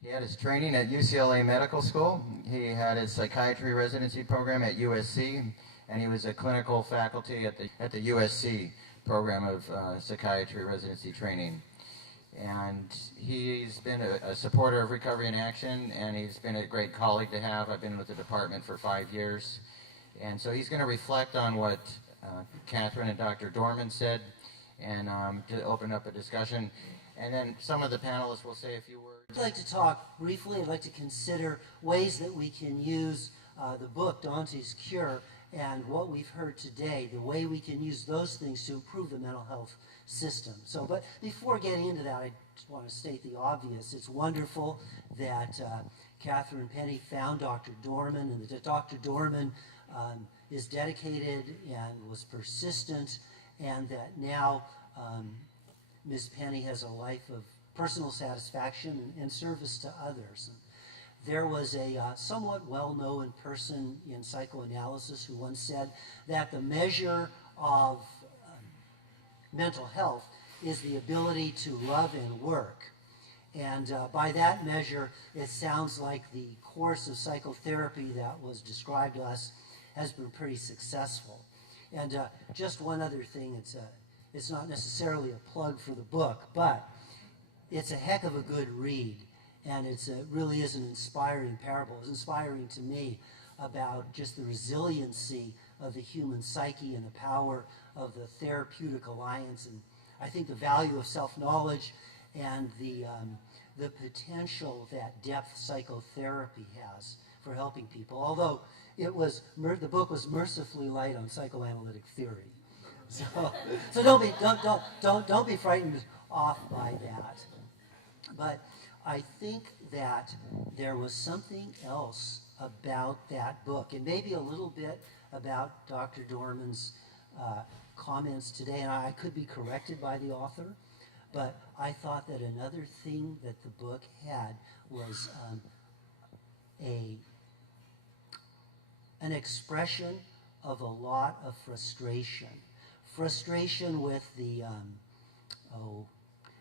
He had his training at UCLA Medical School. He had his psychiatry residency program at USC, and he was a clinical faculty at the USC program of psychiatry residency training. And he's been a supporter of Recovery in Action, and he's been a great colleague to have. I've been with the department for 5 years. And so he's going to reflect on what Catherine and Dr. Dorman said, and to open up a discussion. And then some of the panelists will say a few words. I'd like to talk briefly. I'd like to consider ways that we can use the book, Dante's Cure, and what we've heard today, the way we can use those things to improve the mental health system. So, but before getting into that, I just want to state the obvious. It's wonderful that Catherine and Penney found Dr. Dorman, and that Dr. Dorman is dedicated and was persistent, and that now Ms. Penney has a life of personal satisfaction and service to others. There was a somewhat well-known person in psychoanalysis who once said that the measure of mental health is the ability to love and work. And by that measure, it sounds like the course of psychotherapy that was described to us has been pretty successful. And just one other thing, it's not necessarily a plug for the book, but it's a heck of a good read, and it really is an inspiring parable. It's inspiring to me about just the resiliency of the human psyche and the power of the therapeutic alliance, and I think the value of self-knowledge and the potential that depth psychotherapy has for helping people. Although the book was mercifully light on psychoanalytic theory, so don't be frightened off by that. But I think that there was something else about that book, and maybe a little bit about Dr. Dorman's comments today, and I could be corrected by the author, but I thought that another thing that the book had was an expression of a lot of frustration. Frustration with the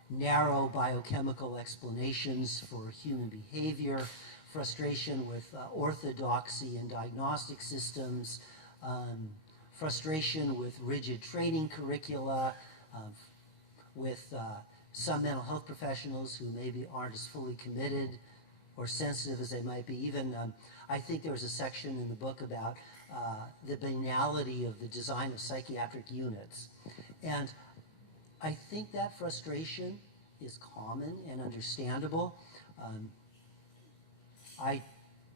narrow biochemical explanations for human behavior, frustration with orthodoxy in diagnostic systems, frustration with rigid training curricula, with some mental health professionals who maybe aren't as fully committed or sensitive as they might be. Even, I think there was a section in the book about the banality of the design of psychiatric units. And I think that frustration is common and understandable. I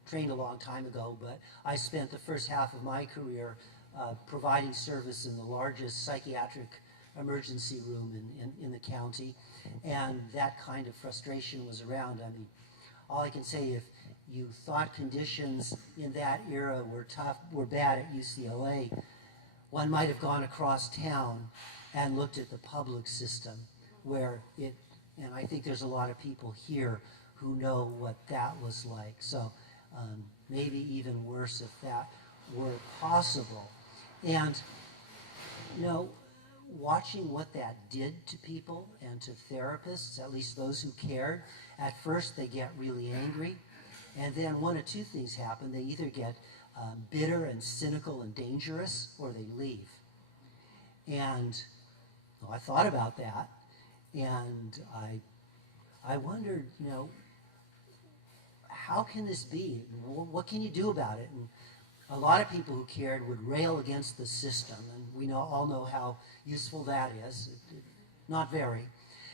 trained a long time ago, but I spent the first half of my career providing service in the largest psychiatric emergency room in the county, and that kind of frustration was around. I mean, all I can say, if you thought conditions in that era were bad at UCLA, one might have gone across town and looked at the public system where and I think there's a lot of people here who know what that was like. So maybe even worse if that were possible. And, watching what that did to people and to therapists, at least those who cared, at first they get really angry, and then one of two things happen. They either get bitter and cynical and dangerous, or they leave. And I thought about that, and I wondered, how can this be? What can you do about it? And a lot of people who cared would rail against the system, and we all know how useful that is. Not very.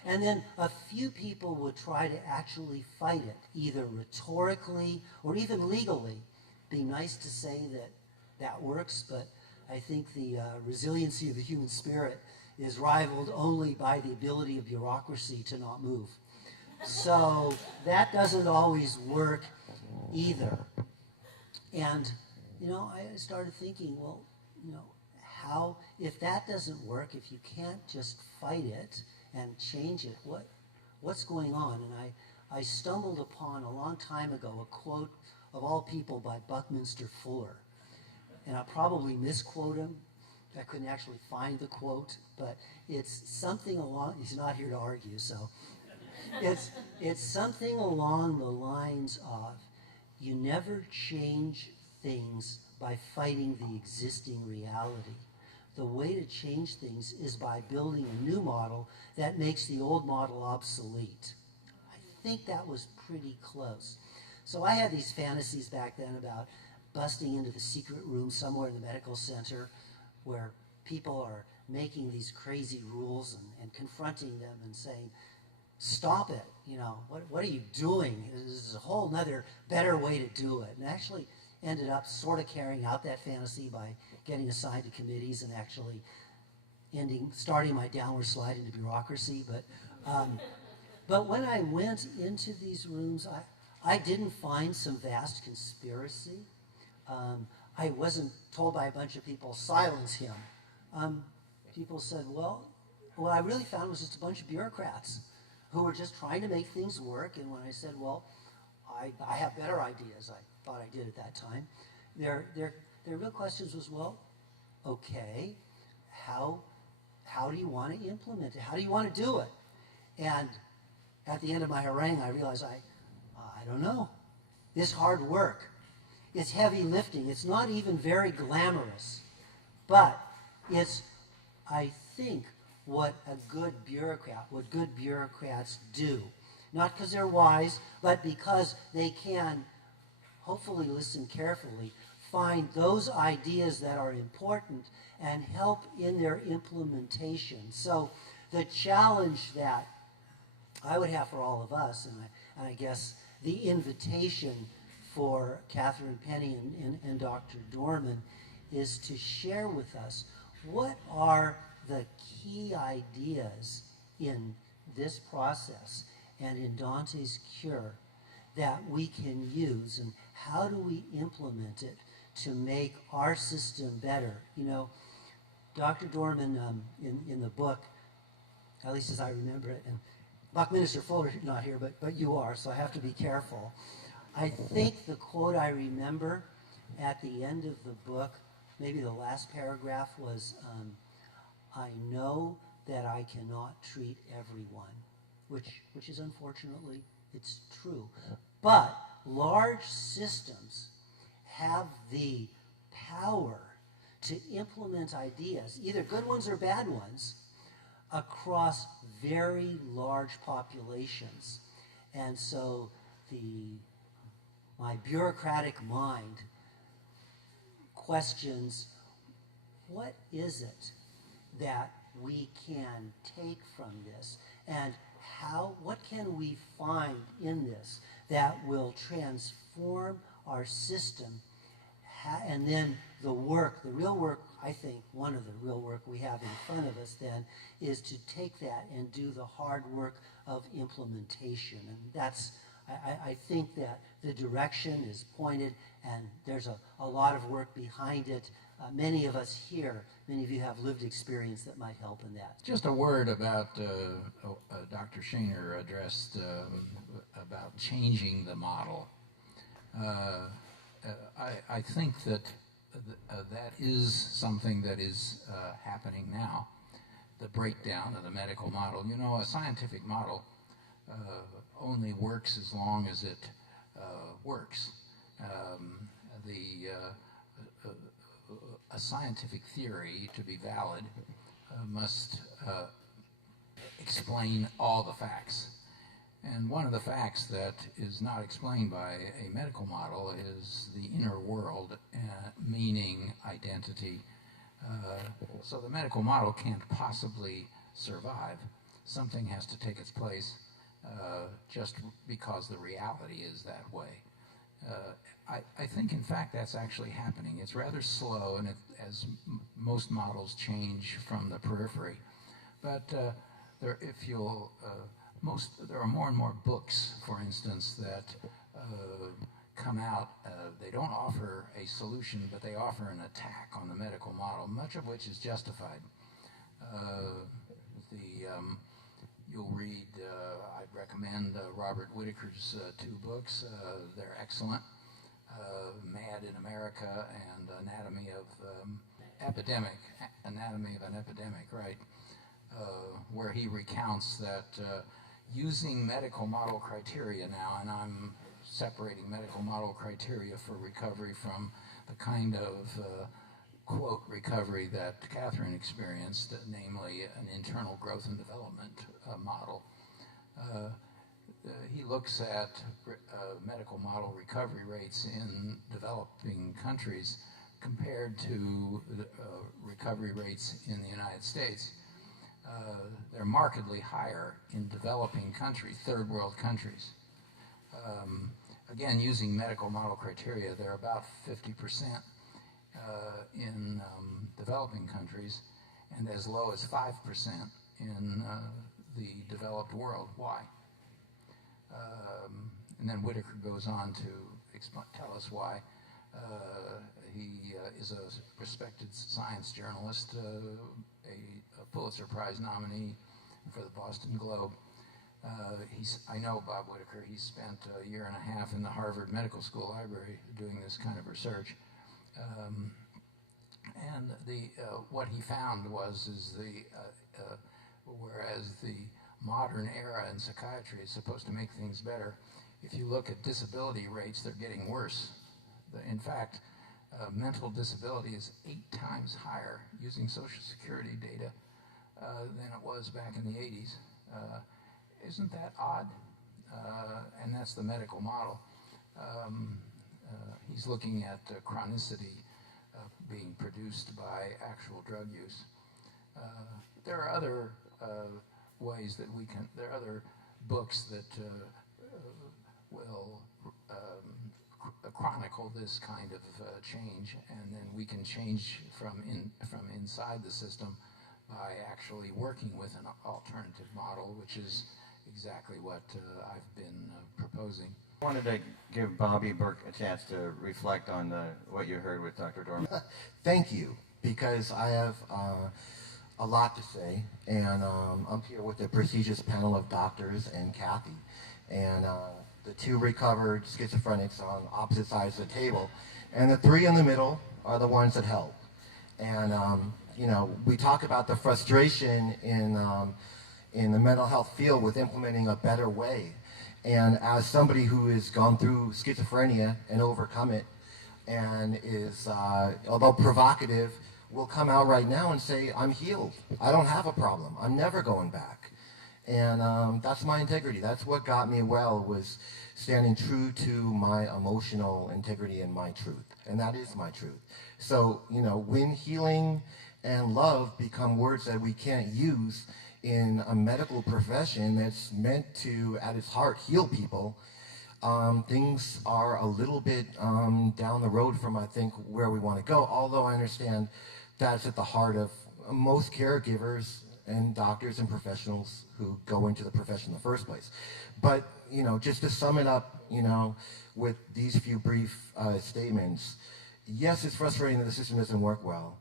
And then a few people would try to actually fight it, either rhetorically or even legally. Be nice to say that works, but I think the resiliency of the human spirit is rivaled only by the ability of bureaucracy to not move. So that doesn't always work either. And, I started thinking, well, how, if that doesn't work, if you can't just fight it and change it, what's going on? And I stumbled upon a long time ago a quote, of all people, by Buckminster Fuller. And I'll probably misquote him. I couldn't actually find the quote, but it's something along, he's not here to argue, so It's something along the lines of, you never change things by fighting the existing reality. The way to change things is by building a new model that makes the old model obsolete. I think that was pretty close. So I had these fantasies back then about busting into the secret room somewhere in the medical center where people are making these crazy rules and confronting them and saying, stop it, what are you doing? There's a whole nother better way to do it. And actually ended up sort of carrying out that fantasy by getting assigned to committees and actually starting my downward slide into bureaucracy. But when I went into these rooms, I didn't find some vast conspiracy. I wasn't told by a bunch of people, silence him. People said, well, what I really found was just a bunch of bureaucrats who were just trying to make things work. And when I said, well, I have better ideas, I thought I did at that time, their real questions was, well, okay, how do you want to implement it? How do you want to do it? And at the end of my harangue, I realized I don't know. It's hard work. It's heavy lifting. It's not even very glamorous. But it's, I think, what good bureaucrats do. Not because they're wise, but because they can, hopefully listen carefully, find those ideas that are important and help in their implementation. So the challenge that I would have for all of us, and I guess the invitation for Catherine Penney and Dr. Dorman, is to share with us what are the key ideas in this process and in Dante's Cure that we can use, and how do we implement it to make our system better. Dr. Dorman, in the book, at least as I remember it, and Buckminster Fuller's not here, but you are, so I have to be careful. I think the quote I remember at the end of the book, maybe the last paragraph, was, I know that I cannot treat everyone, which is unfortunately, it's true. But large systems have the power to implement ideas, either good ones or bad ones, across very large populations. And so my bureaucratic mind questions, what is it that we can take from this, and what can we find in this that will transform our system? And then the real work, I think one of the real work we have in front of us then is to take that and do the hard work of implementation. And that's, I think that the direction is pointed, and there's a lot of work behind it. Many of us here, many of you have lived experience that might help in that. Just a word about Dr. Shaner addressed about changing the model. I think that that is something that is happening now, the breakdown of the medical model. A scientific model only works as long as it works. A scientific theory, to be valid, must explain all the facts. And one of the facts that is not explained by a medical model is the inner world, meaning, identity. So the medical model can't possibly survive. Something has to take its place just because the reality is that way. I think, in fact, that's actually happening. It's rather slow, and as most models change from the periphery. But there are more and more books, for instance, that come out. They don't offer a solution, but they offer an attack on the medical model, much of which is justified. You'll read, I'd recommend Robert Whitaker's two books. They're excellent. Mad in America and Anatomy of an Epidemic, right? Where he recounts that using medical model criteria now, and I'm separating medical model criteria for recovery from the kind of quote recovery that Catherine experienced, namely an internal growth and development model. He looks at medical model recovery rates in developing countries compared to recovery rates in the United States. They're markedly higher in developing countries, third world countries. Again, using medical model criteria, they're about 50% in developing countries and as low as 5% in the developed world. Why? And then Whitaker goes on to tell us why. He is a respected science journalist, a Pulitzer Prize nominee for the Boston Globe. I know Bob Whitaker. He spent a year and a half in the Harvard Medical School library doing this kind of research. And what he found is whereas the modern era in psychiatry is supposed to make things better, if you look at disability rates, they're getting worse. In fact, mental disability is 8 times higher using Social Security data than it was back in the 80s. Isn't that odd? And that's the medical model. He's looking at chronicity being produced by actual drug use. There are other ways that there are other books that will chronicle this kind of change, and then we can change from inside the system by actually working with an alternative model, which is exactly what I've been proposing. I wanted to give Bobby Burke a chance to reflect on what you heard with Dr. Dorman. Thank you, because I have a lot to say, and I'm here with a prestigious panel of doctors and Kathy, and the 2 recovered schizophrenics on opposite sides of the table, and the 3 in the middle are the ones that help. And you know, we talk about the frustration in the mental health field with implementing a better way. And as somebody who has gone through schizophrenia and overcome it, and is, although provocative, will come out right now and say, I'm healed. I don't have a problem. I'm never going back. And that's my integrity. That's what got me well, was standing true to my emotional integrity and my truth. And that is my truth. So, you know, when healing and love become words that we can't use in a medical profession that's meant to, at its heart, heal people, things are a little bit down the road from, I think, where we want to go, although I understand that's at the heart of most caregivers and doctors and professionals who go into the profession in the first place. But, you know, just to sum it up, you know, with these few brief statements, yes, it's frustrating that the system doesn't work well,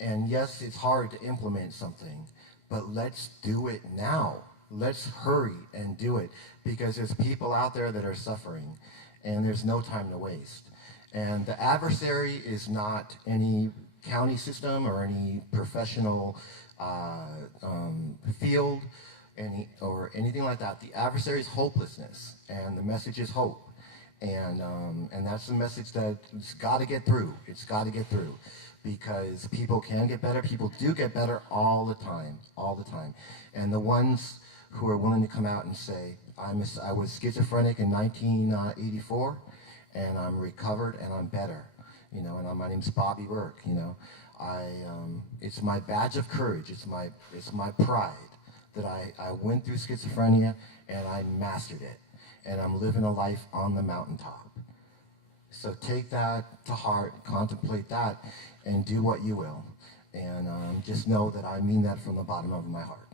and yes, it's hard to implement something, but let's do it now. Let's hurry and do it, because there's people out there that are suffering, and there's no time to waste. And the adversary is not any county system or any professional field or anything like that. The adversary is hopelessness, and the message is hope. And that's the message that's got to get through. It's got to get through, because people can get better. People do get better all the time. And the ones who are willing to come out and say, I was schizophrenic in 1984, and I'm recovered and I'm better. You know, and my name's Bobby Burke. You know, it's my badge of courage. It's my pride that I went through schizophrenia and I mastered it, and I'm living a life on the mountaintop. So take that to heart, contemplate that, and do what you will. And just know that I mean that from the bottom of my heart.